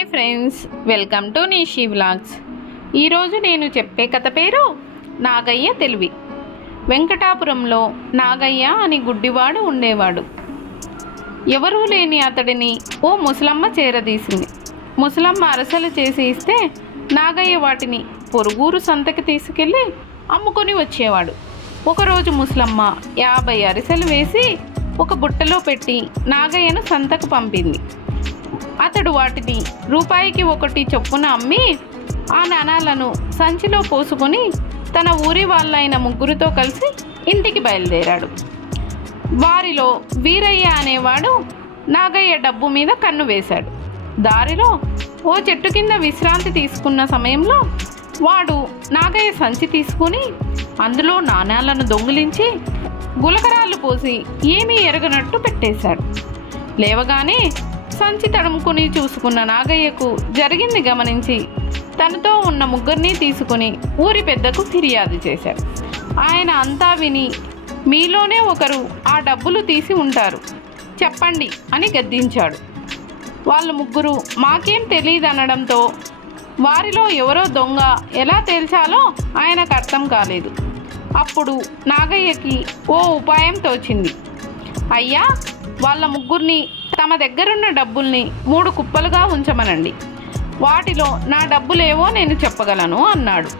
Hi friends, welcome to Nishi vlogs. ఈరోజు నేను చెప్పే కథ పేరు నాగయ్య తెలివి. వెంకటాపురంలో నాగయ్య అని గుడ్డివాడు ఉండేవాడు. ఎవరూ లేని అతడిని ఓ ముసలమ్మ చేరదీసింది. ముసలమ్మ అరసలు చేసి ఇస్తే నాగయ్య వాటిని పొరుగురు సంతకి తీసుకెళ్ళి అమ్ముకొని వచ్చేవాడు. ఒకరోజు ముసలమ్మ 50 అరిసెలు వేసి ఒక బుట్టలో పెట్టి నాగయ్యను సంతకు పంపింది. అతడు వాటిని రూపాయికి 1 చొప్పున అమ్మి ఆ నాణాలను సంచిలో పోసుకొని తన ఊరి వాళ్ళైన 3 కలిసి ఇంటికి బయలుదేరాడు. వారిలో వీరయ్య అనేవాడు నాగయ్య డబ్బు మీద కన్ను వేశాడు. దారిలో ఓ చెట్టు కింద విశ్రాంతి తీసుకున్న సమయంలో వాడు నాగయ్య సంచి తీసుకుని అందులో నాణాలను దొంగిలించి గులకరాళ్ళు పోసి ఏమీ ఎరగనట్టు పెట్టేశాడు. లేవగానే సంచి తడుముకుని చూసుకున్న నాగయ్యకు జరిగింది గమనించి తనతో ఉన్న 3 తీసుకుని ఊరి పెద్దకు ఫిర్యాదు చేశాడు. ఆయన అంతా విని, మీలోనే ఒకరు ఆ డబ్బులు తీసి ఉంటారు, చెప్పండి అని గద్దించాడు. వాళ్ళు 3 మాకేం తెలియదనడంతో వారిలో ఎవరో దొంగ ఎలా తేల్చాలో ఆయనకు అర్థం కాలేదు. అప్పుడు నాగయ్యకి ఓ ఉపాయం తోచింది. అయ్యా, వాళ్ళ 3 తమ దగ్గరున్న డబ్బుల్ని 3 కుప్పలుగా ఉంచమనండి. వాటిలో నా డబ్బులేవో నేను చెప్పగలను అన్నాడు.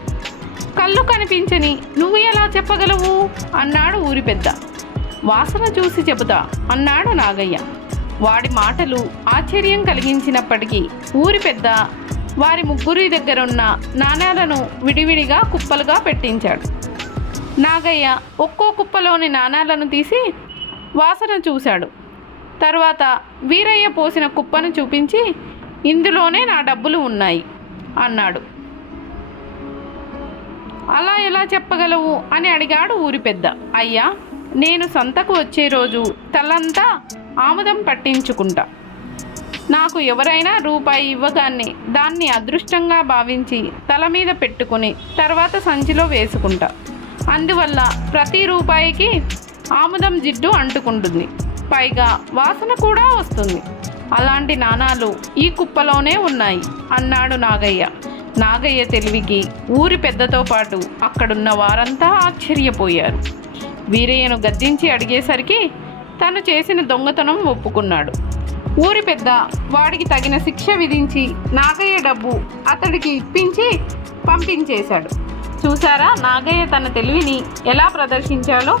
కళ్ళు కనిపించని నువ్వు ఎలా చెప్పగలవు అన్నాడు ఊరి పెద్ద. వాసన చూసి చెబుతా అన్నాడు నాగయ్య. వాడి మాటలు ఆశ్చర్యం కలిగించినప్పటికీ ఊరి పెద్ద వారి 3 దగ్గరున్న నాణాలను విడివిడిగా కుప్పలుగా పెట్టించాడు. నాగయ్య ఒక్కో కుప్పలోని నాణాలను తీసి వాసన చూశాడు. తర్వాత వీరయ్య పోసిన కుప్పను చూపించి, ఇందులోనే నా డబ్బులు ఉన్నాయి అన్నాడు. అలా ఎలా చెప్పగలవు అని అడిగాడు ఊరి పెద్ద. అయ్యా, నేను సంతకు వచ్చే రోజు తలంతా ఆముదం పట్టించుకుంటా. నాకు ఎవరైనా రూపాయి ఇవ్వగానే దాన్ని అదృష్టంగా భావించి తల మీద పెట్టుకుని తర్వాత సంచిలో వేసుకుంటా. అందువల్ల ప్రతి రూపాయికి ఆముదం జిడ్డు అంటుకుంటుంది, పైగా వాసన కూడా వస్తుంది. అలాంటి నాణాలు ఈ కుప్పలోనే ఉన్నాయి అన్నాడు నాగయ్య. నాగయ్య తెలివికి ఊరి పెద్దతో పాటు అక్కడున్న వారంతా ఆశ్చర్యపోయారు. వీరయ్యను గద్దించి అడిగేసరికి తను చేసిన దొంగతనం ఒప్పుకున్నాడు. ఊరి పెద్ద వాడికి తగిన శిక్ష విధించి నాగయ్య డబ్బు అతడికి ఇప్పించి పంపించేశాడు. చూసారా నాగయ్య తన తెలివిని ఎలా ప్రదర్శించాలో?